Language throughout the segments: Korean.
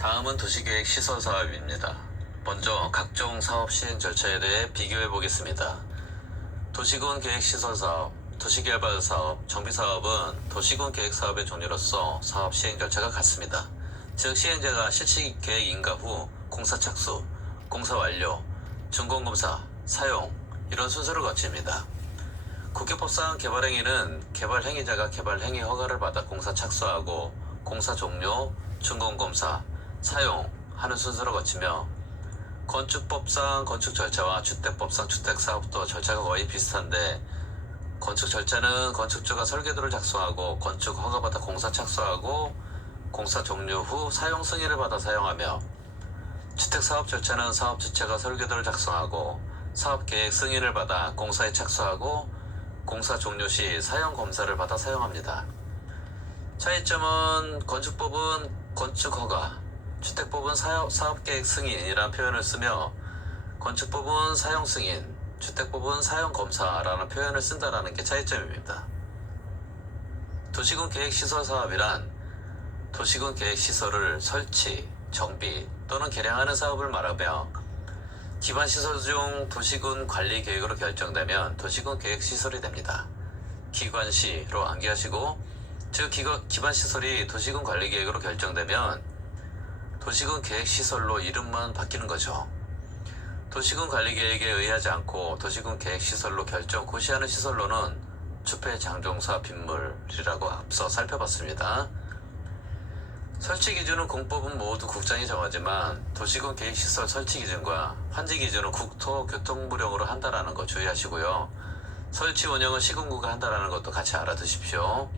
다음은 도시계획 시설 사업입니다. 먼저 각종 사업 시행 절차에 대해 비교해 보겠습니다. 도시군 계획 시설 사업, 도시개발 사업, 정비 사업은 도시군 계획 사업의 종류로서 사업 시행 절차가 같습니다. 즉 시행자가 실시 계획 인가 후 공사 착수, 공사 완료, 준공검사, 사용 이런 순서를 거칩니다. 국회법상 개발행위는 개발행위자가 개발행위 허가를 받아 공사 착수하고 공사 종료, 준공검사, 사용하는 순서를 거치며 건축법상 건축 절차와 주택법상 주택사업도 절차가 거의 비슷한데 건축 절차는 건축주가 설계도를 작성하고 건축 허가받아 공사 착수하고 공사 종료 후 사용 승인을 받아 사용하며 주택사업 절차는 사업주체가 설계도를 작성하고 사업계획 승인을 받아 공사에 착수하고 공사 종료 시 사용 검사를 받아 사용합니다. 차이점은 건축법은 건축허가, 주택법은 사업계획 승인이라는 표현을 쓰며 건축법은 사용승인, 주택법은 사용검사라는 표현을 쓴다는 게 차이점입니다. 도시군 계획시설 사업이란 도시군 계획시설을 설치, 정비 또는 개량하는 사업을 말하며 기반시설 중 도시군 관리계획으로 결정되면 도시군 계획시설이 됩니다. 기관시로 암기하시고 즉 기반시설이 도시군 관리계획으로 결정되면 도시군 계획시설로 이름만 바뀌는 거죠. 도시군 관리계획에 의하지 않고 도시군 계획시설로 결정 고시하는 시설로는 주폐 장종사 빗물이라고 앞서 살펴봤습니다. 설치 기준은 공법은 모두 국장이 정하지만 도시군 계획시설 설치 기준과 환지 기준은 국토교통부령으로 한다는 거 주의하시고요. 설치 운영은 시군구가 한다는 것도 같이 알아두십시오.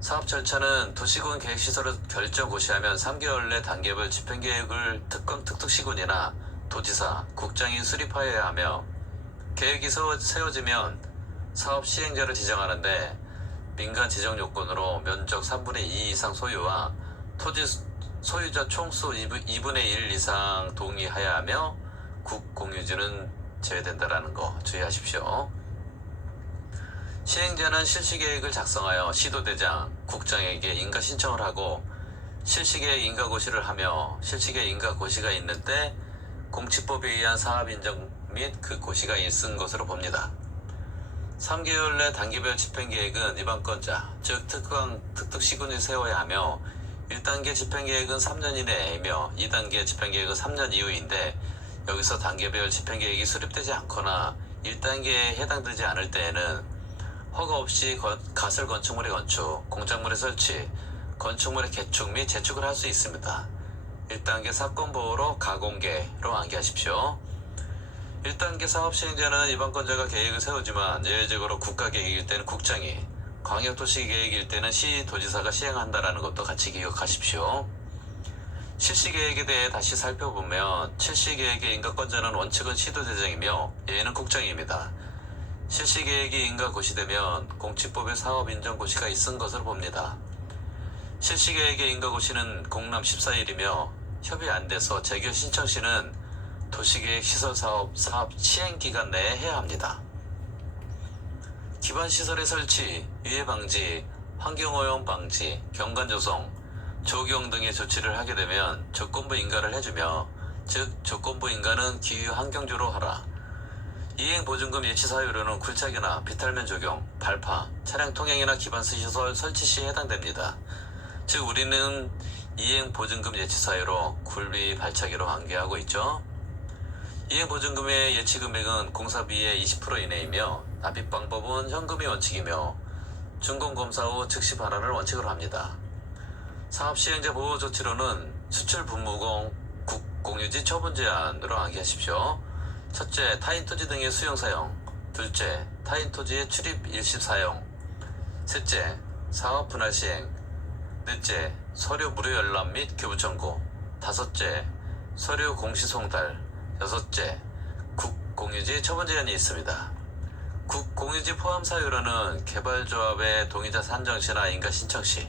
사업 절차는 도시군 계획시설을 결정 고시하면 3개월 내 단계별 집행계획을 특특시군이나 도지사, 국장이 수립하여야 하며 계획이 세워지면 사업 시행자를 지정하는데 민간 지정 요건으로 면적 3분의 2 이상 소유와 토지 소유자 총수 2분의 1 이상 동의하여야 하며 국공유지는 제외된다는 거 주의하십시오. 시행자는 실시계획을 작성하여 시도대장, 국장에게 인가 신청을 하고 실시계획 인가고시를 하며 실시계획 인가고시가 있는 때 공치법에 의한 사업 인정 및 그 고시가 있은 것으로 봅니다. 3개월 내 단계별 집행계획은 입안권자, 즉 특특시군이 세워야 하며 1단계 집행계획은 3년 이내이며 2단계 집행계획은 3년 이후인데 여기서 단계별 집행계획이 수립되지 않거나 1단계에 해당되지 않을 때에는 허가 없이 가설 건축물의 건축, 공작물의 설치, 건축물의 개축 및 재축을 할 수 있습니다. 1단계 사건보호로 가공계로 암기하십시오. 1단계 사업 시행자는 입안권자가 계획을 세우지만 예외적으로 국가계획일 때는 국장이, 광역도시계획일 때는 시도지사가 시행한다는 것도 같이 기억하십시오. 실시계획에 대해 다시 살펴보면 실시계획의 인가권자는 원칙은 시도대장이며 예외는 국장입니다. 실시계획이 인가고시되면 공치법의 사업인정고시가 있은 것으로 봅니다. 실시계획의 인가고시는 공람 14일이며 협의 안 돼서 재결 신청 시는 도시계획 시설사업 사업 시행기간 내에 해야 합니다. 기반시설의 설치, 유해방지, 환경오염 방지, 경관조성, 조경 등의 조치를 하게 되면 조건부 인가를 해주며 즉 조건부 인가는 기후환경주로 하라. 이행보증금 예치사유로는 굴착이나 비탈면 적용, 발파, 차량 통행이나 기반시설 설치 시에 해당됩니다. 즉 우리는 이행보증금 예치사유로 굴비, 발차기로 암기하고 있죠. 이행보증금의 예치금액은 공사비의 20% 이내이며 납입방법은 현금이 원칙이며 준공검사 후 즉시 반환을 원칙으로 합니다. 사업시행자 보호조치로는 수출분무공, 국공유지 처분 제한으로 암기하십시오. 첫째, 타인 토지 등의 수용 사용. 둘째, 타인 토지의 출입 일시 사용. 셋째, 사업 분할 시행. 넷째, 서류 무료 열람 및 교부 청구. 다섯째, 서류 공시 송달. 여섯째, 국공유지 처분 제한이 있습니다. 국공유지 포함 사유로는 개발조합의 동의자 산정 시나 인가 신청 시,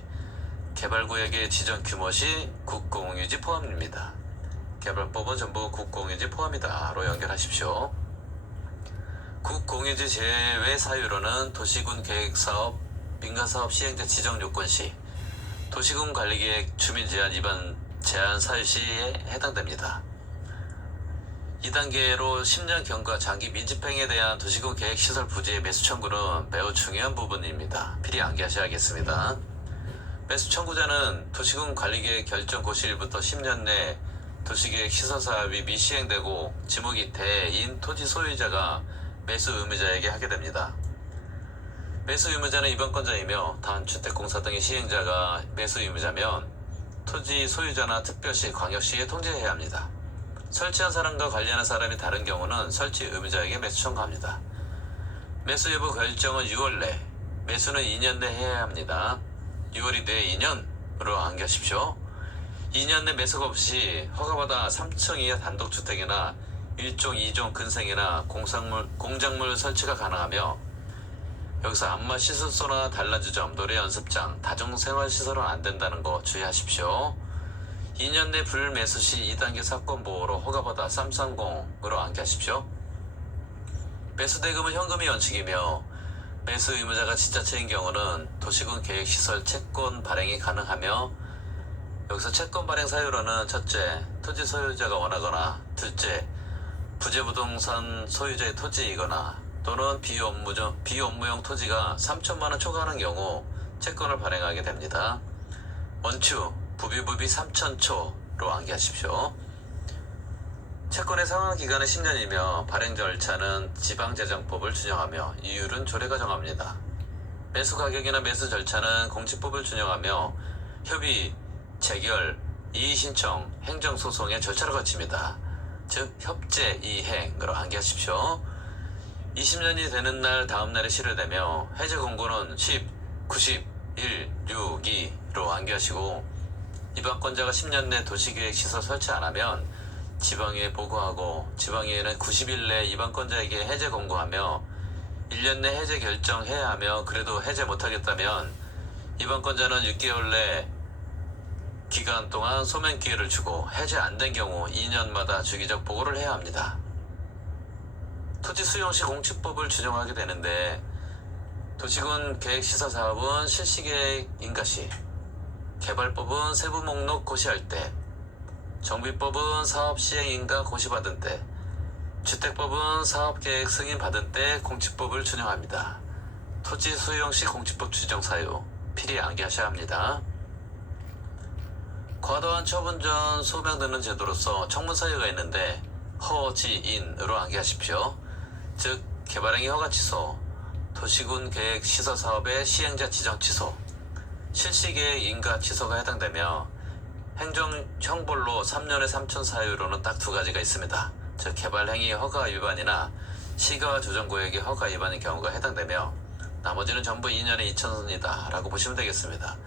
개발구역의 지정 규모 시 국공유지 포함입니다. 개발법은 전부 국공유지 포함이다로 연결하십시오. 국공유지 제외 사유로는 도시군 계획사업, 민간사업 시행자 지정 요건 시, 도시군 관리계획 주민제한 위반 제한 사유 시에 해당됩니다. 2단계로 10년 경과 장기 미집행에 대한 도시군 계획시설 부지의 매수 청구는 매우 중요한 부분입니다. 필히 암기하셔야겠습니다. 매수 청구자는 도시군 관리계획 결정 고시일부터 10년 내 도시계획 시설 사업이 미시행되고 지목이 대인 토지 소유자가 매수 의무자에게 하게 됩니다. 매수 의무자는 이번권자이며 단주택공사 등의 시행자가 매수 의무자면 토지 소유자나 특별시, 광역시에 통지해야 합니다. 설치한 사람과 관리하는 사람이 다른 경우는 설치 의무자에게 매수 청구합니다. 매수 여부 결정은 6월 내, 매수는 2년 내 해야 합니다. 6월이 내 2년으로 암기하십시오. 2년 내 매수가 없이 허가받아 3층 이하 단독주택이나 1종, 2종 근생이나 공작물 설치가 가능하며 여기서 안마 시술소나 단란주점, 노래 연습장, 다중생활시설은 안 된다는 거 주의하십시오. 2년 내 불매수 시 2단계 사건보호로 허가받아 330으로 암기하십시오. 매수 대금은 현금이 원칙이며 매수 의무자가 지자체인 경우는 도시군 계획시설 채권 발행이 가능하며 여기서 채권 발행 사유로는 첫째, 토지 소유자가 원하거나 둘째, 부재부동산 소유자의 토지이거나 또는 비업무용 토지가 3천만원 초과하는 경우 채권을 발행하게 됩니다. 원추, 부비부비 3천초로 암기하십시오. 채권의 상환 기간은 10년이며 발행 절차는 지방재정법을 준용하며 이율은 조례가 정합니다. 매수 가격이나 매수 절차는 공시법을 준용하며 협의, 재결, 이의신청, 행정소송의 절차를 거칩니다. 즉 협재 이행으로 암기하십시오. 20년이 되는 날 다음 날에 실효되며 해제 공고는 10, 90, 1, 6, 2로 암기하시고 이번권자가 10년 내 도시계획 시설 설치 안하면 지방위에 보고하고 지방위에는 90일 내 이번권자에게 해제 공고하며 1년 내 해제 결정해야 하며 그래도 해제 못하겠다면 이번권자는 6개월 내 기간 동안 소명 기회를 주고 해제 안 된 경우 2년마다 주기적 보고를 해야 합니다. 토지 수용 시 공치법을 준용하게 되는데 도시군 계획시설 사업은 실시계획 인가시, 개발법은 세부 목록 고시할 때, 정비법은 사업 시행 인가 고시받은 때, 주택법은 사업계획 승인 받은 때 공치법을 준용합니다. 토지 수용 시 공치법 규정 사유 필히 암기하셔야 합니다. 과도한 처분 전 소명 듣는 제도로서 청문 사유가 있는데 허지인으로 암기하십시오. 즉 개발행위 허가 취소, 도시군 계획 시설 사업의 시행자 지정 취소, 실시계획 인가 취소가 해당되며 행정 형벌로 3년에 3천 사유로는 딱 두 가지가 있습니다. 즉 개발행위 허가 위반이나 시가조정구역의 허가 위반인 경우가 해당되며 나머지는 전부 2년에 2천이다 라고 보시면 되겠습니다.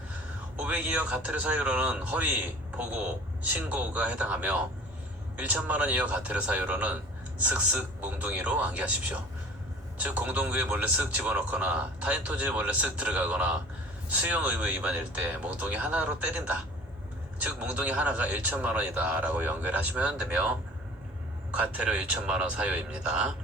500이하 가태료 사유로는 허위, 보고, 신고가 해당하며 1천만원 이하 가태료 사유로는 쓱쓱 몽둥이로 암기하십시오. 즉 공동구에 몰래 쓱 집어넣거나 타인 토지에 몰래 쓱 들어가거나 수용 의무 위반일 때 몽둥이 하나로 때린다. 즉 몽둥이 하나가 1천만원이다 라고 연결하시면 되며 과태료 1천만원 사유입니다.